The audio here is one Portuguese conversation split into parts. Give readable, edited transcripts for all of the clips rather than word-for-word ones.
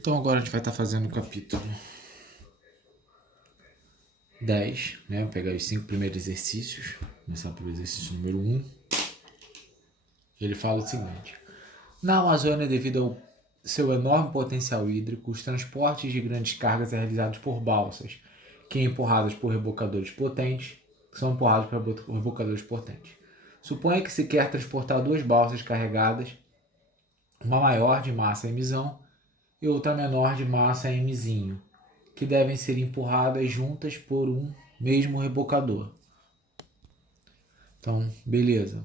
Então agora a gente vai estar fazendo o capítulo 10, né? Vou pegar os 5 primeiros exercícios. Começar pelo exercício número 1. Ele fala o seguinte: na Amazônia, devido ao seu enorme potencial hídrico, os transportes de grandes cargas são realizados por balsas, que empurradas por rebocadores potentes, são empurrados por rebocadores potentes. Suponha que se quer transportar duas balsas carregadas, uma maior de massa Mzão e outra menor de massa Mzinho, que devem ser empurradas juntas por um mesmo rebocador. Então, beleza.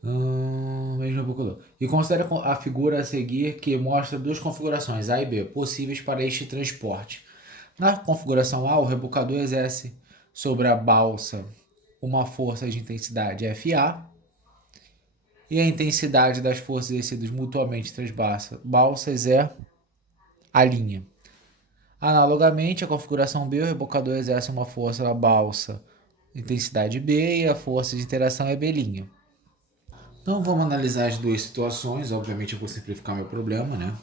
Mesmo rebocador. E considere a figura a seguir, que mostra duas configurações, A e B, possíveis para este transporte. Na configuração A, o rebocador exerce sobre a balsa uma força de intensidade FA, e a intensidade das forças exercidas mutuamente entre as balsas é a linha. Analogamente, a configuração B, o rebocador exerce uma força na balsa, intensidade B, e a força de interação é B'. Então vamos analisar as duas situações. Obviamente eu vou simplificar meu problema, né?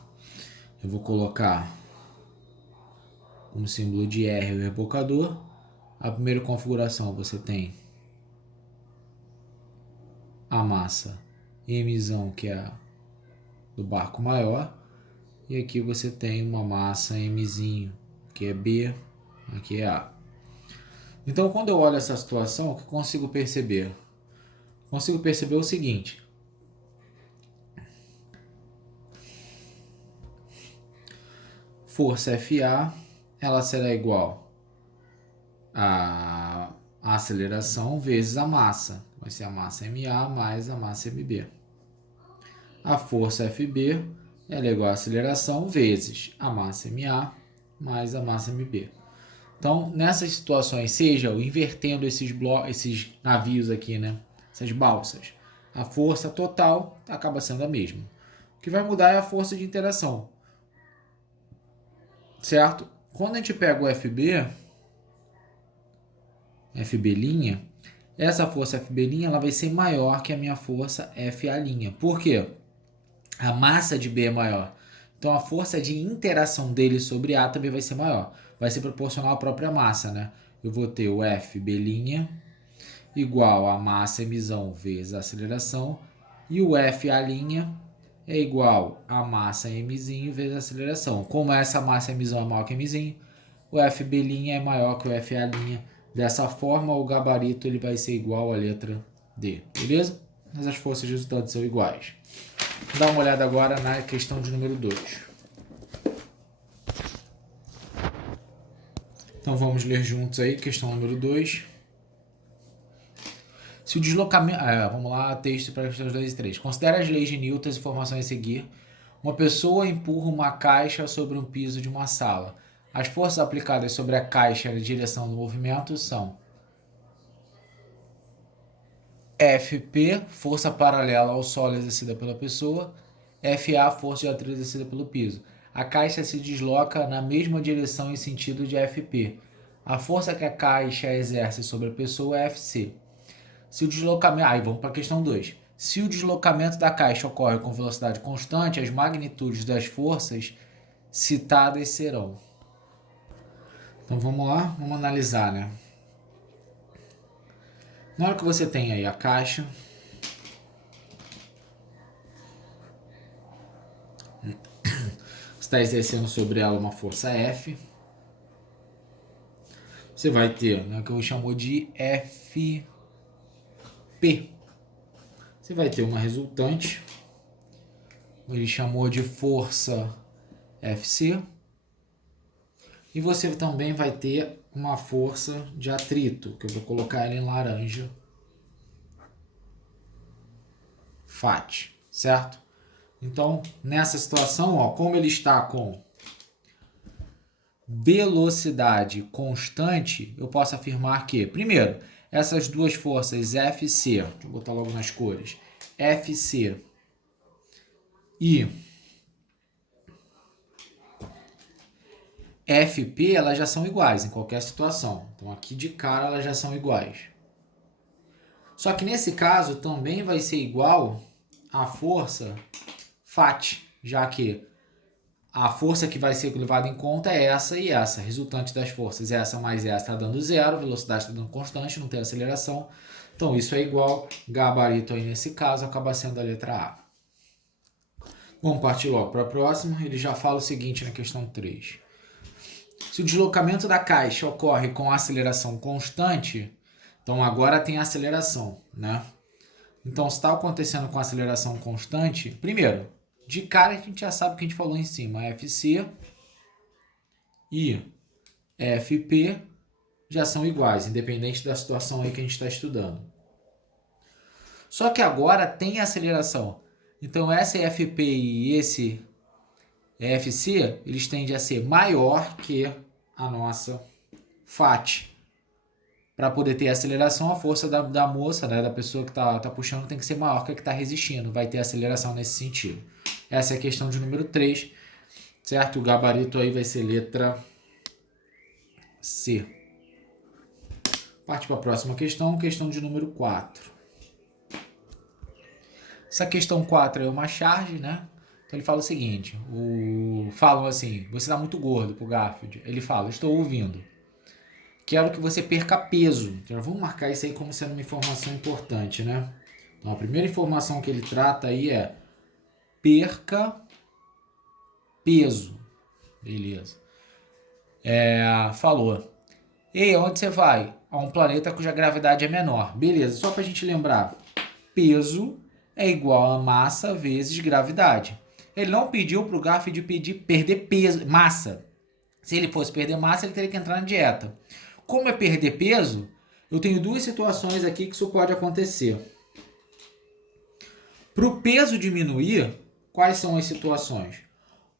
Eu vou colocar um símbolo de R o rebocador. A primeira configuração você tem a massa Mzão, que é do barco maior, e aqui você tem uma massa Mzinho, que é B, aqui é A. Então quando eu olho essa situação, o que eu consigo perceber? Consigo perceber o seguinte: força FA, ela será igual a aceleração vezes a massa. Vai ser a massa MA mais a massa MB. A força FB, ela é igual a aceleração vezes a massa MA mais a massa MB. Então, nessas situações, seja invertendo esses navios aqui, né? Essas balsas, a força total acaba sendo a mesma. O que vai mudar é a força de interação. Certo? Quando a gente pega o FB', essa força FB' ela vai ser maior que a minha força FA'. Por quê? A massa de B é maior. Então a força de interação dele sobre A também vai ser maior. Vai ser proporcional à própria massa, né? Eu vou ter o FB' igual a massa Mzão vezes a aceleração, e o FA' é igual a massa Mzinho vezes a aceleração. Como essa massa Mzão é maior que Mzinho, o FB' é maior que o FA'. Dessa forma, o gabarito ele vai ser igual à letra D, beleza? Mas as forças resultantes são iguais. Dá uma olhada agora na questão de número 2. Então vamos ler juntos aí, questão número 2. Se o deslocamento... vamos lá, texto para questões 2 e 3. Considere as leis de Newton e as informações a seguir. Uma pessoa empurra uma caixa sobre um piso de uma sala. As forças aplicadas sobre a caixa na direção do movimento são FP, força paralela ao solo exercida pela pessoa, FA, força de atrito exercida pelo piso. A caixa se desloca na mesma direção em sentido de FP. A força que a caixa exerce sobre a pessoa é FC. Se o deslocamento... Aí vamos para a questão 2. Se o deslocamento da caixa ocorre com velocidade constante, as magnitudes das forças citadas serão... Então vamos lá, vamos analisar, né? Na hora que você tem aí a caixa, você está exercendo sobre ela uma força F. Você vai ter, né, o que eu chamo de FP. Você vai ter uma resultante, ele chamou de força FC. E você também vai ter uma força de atrito, que eu vou colocar ela em laranja. FAT, certo? Então, nessa situação, ó, como ele está com velocidade constante, eu posso afirmar que, primeiro, essas duas forças FC, deixa eu botar logo nas cores, FC e FP, elas já são iguais em qualquer situação. Então, aqui de cara, elas já são iguais. Só que nesse caso, também vai ser igual a força FAT, já que a força que vai ser levada em conta é essa e essa. Resultante das forças, essa mais essa está dando zero, velocidade está dando constante, não tem aceleração. Então isso é igual, gabarito aí nesse caso acaba sendo a letra A. Vamos partir logo para a próxima. Ele já fala o seguinte na questão 3. Se o deslocamento da caixa ocorre com aceleração constante, então agora tem aceleração, né? Então, se está acontecendo com aceleração constante, primeiro, de cara a gente já sabe o que a gente falou em cima, FC e FP já são iguais, independente da situação aí que a gente está estudando. Só que agora tem aceleração. Então, essa FP e esse FC, eles tendem a ser maior que a nossa FAT. Para poder ter aceleração, a força da moça, né, da pessoa que tá puxando, tem que ser maior que a que está resistindo. Vai ter aceleração nesse sentido. Essa é a questão de número 3, certo? O gabarito aí vai ser letra C. Parte para a próxima questão de número 4. Essa questão 4 é uma charge, né? Então ele fala o seguinte, falam assim, você está muito gordo pro Garfield. Ele fala, estou ouvindo. Quero que você perca peso. Então vamos marcar isso aí como sendo uma informação importante, né? Então a primeira informação que ele trata aí é perca peso. Beleza. Falou. E onde você vai? A um planeta cuja gravidade é menor. Beleza, só pra gente lembrar. Peso é igual a massa vezes gravidade. Ele não pediu pro Garfield perder peso, massa. Se ele fosse perder massa, ele teria que entrar na dieta. Como é perder peso, eu tenho duas situações aqui que isso pode acontecer. Para o peso diminuir, quais são as situações?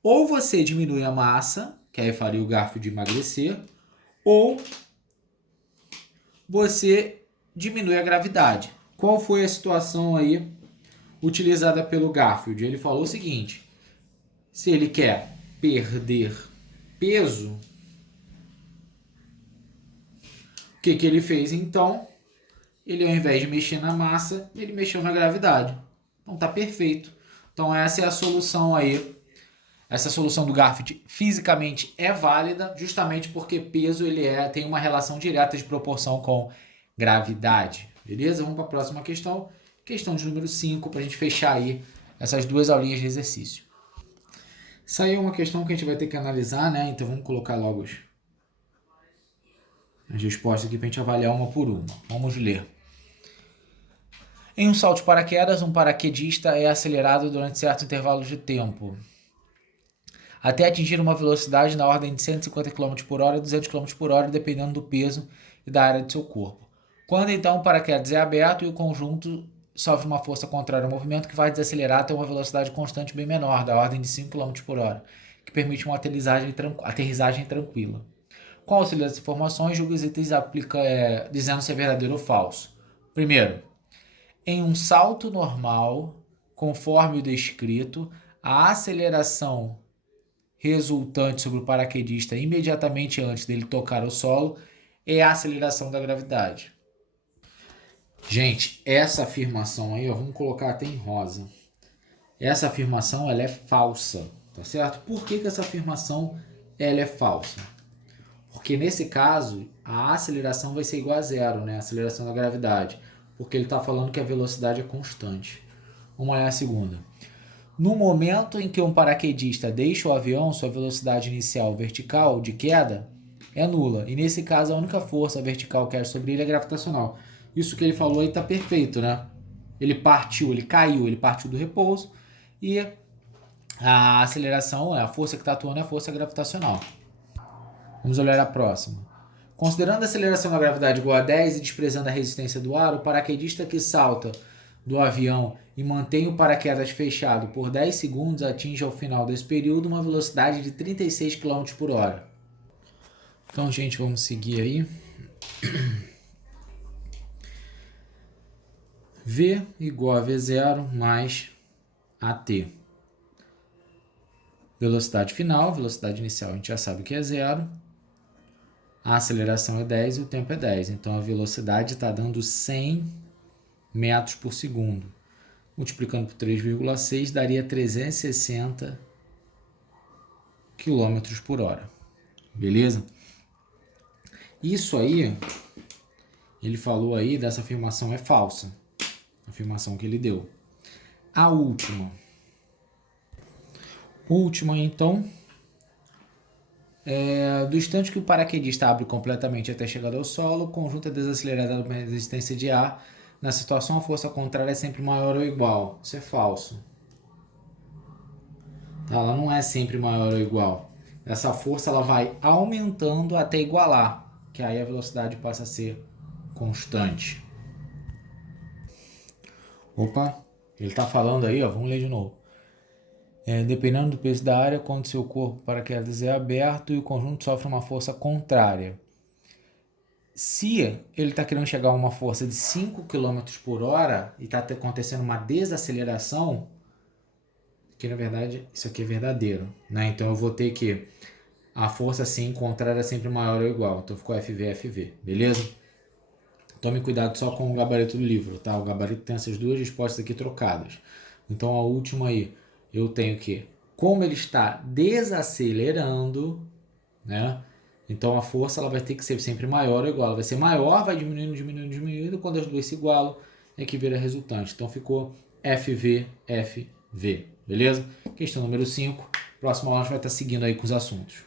Ou você diminui a massa, que aí faria o Garfield emagrecer, ou você diminui a gravidade. Qual foi a situação aí utilizada pelo Garfield? Ele falou o seguinte, se ele quer perder peso, o que ele fez então? Ele, ao invés de mexer na massa, ele mexeu na gravidade. Então tá perfeito. Então essa é a solução aí. Essa solução do Garfield fisicamente é válida, justamente porque peso ele tem uma relação direta de proporção com gravidade. Beleza? Vamos para a próxima questão. Questão de número 5, para a gente fechar aí essas duas aulinhas de exercício. Essa aí é uma questão que a gente vai ter que analisar, né? Então vamos colocar logo as respostas aqui para a gente avaliar uma por uma. Vamos ler. Em um salto de paraquedas, um paraquedista é acelerado durante certo intervalo de tempo, até atingir uma velocidade na ordem de 150 km por hora e 200 km por hora, dependendo do peso e da área de seu corpo. Quando então o paraquedas é aberto e o conjunto sofre uma força contrária ao movimento que vai desacelerar até uma velocidade constante bem menor, da ordem de 5 km por hora, que permite uma aterrissagem tranquila. Com o auxílio das informações, julga os itens dizendo se é verdadeiro ou falso. Primeiro, em um salto normal, conforme o descrito, a aceleração resultante sobre o paraquedista imediatamente antes dele tocar o solo é a aceleração da gravidade. Gente, essa afirmação aí, vamos colocar até em rosa. Essa afirmação ela é falsa, tá certo? Por que essa afirmação ela é falsa? Porque nesse caso, a aceleração vai ser igual a zero, né? A aceleração da gravidade. Porque ele está falando que a velocidade é constante. Vamos olhar a segunda. No momento em que um paraquedista deixa o avião, sua velocidade inicial vertical de queda é nula. E nesse caso, a única força vertical que é sobre ele é gravitacional. Isso que ele falou aí está perfeito, né? Ele partiu do repouso e a aceleração, a força que está atuando é a força gravitacional. Vamos olhar a próxima. Considerando a aceleração da gravidade igual a 10 e desprezando a resistência do ar, o paraquedista que salta do avião e mantém o paraquedas fechado por 10 segundos atinge ao final desse período uma velocidade de 36 km por hora. Então, gente, vamos seguir aí. V igual a V0 mais AT. Velocidade final, velocidade inicial a gente já sabe que é 0. A aceleração é 10 e o tempo é 10. Então a velocidade está dando 100 metros por segundo. Multiplicando por 3,6 daria 360 km por hora. Beleza? Isso aí, ele falou aí dessa afirmação é falsa. A afirmação que ele deu. A última. Última, então, do instante que o paraquedista abre completamente até chegar ao solo, o conjunto é desacelerado pela resistência de ar. Na situação, a força contrária é sempre maior ou igual. Isso é falso. Tá? Ela não é sempre maior ou igual. Essa força ela vai aumentando até igualar, que aí a velocidade passa a ser constante. Opa, ele está falando aí, ó, vamos ler de novo. Dependendo do peso da área, quando seu corpo paraquedas é aberto e o conjunto sofre uma força contrária. Se ele está querendo chegar a uma força de 5 km por hora e está acontecendo uma desaceleração, que na verdade isso aqui é verdadeiro, né? Então eu vou ter que a força sim contrária é sempre maior ou igual. Então ficou FV, beleza? Tome cuidado só com o gabarito do livro, tá? O gabarito tem essas duas respostas aqui trocadas. Então a última aí, eu tenho que, como ele está desacelerando, né? Então a força ela vai ter que ser sempre maior ou igual. Ela vai ser maior, vai diminuindo, diminuindo, diminuindo. Quando as duas se igualam, é que vira resultante. Então ficou FV, beleza? Questão número 5. Próxima aula a gente vai estar seguindo aí com os assuntos.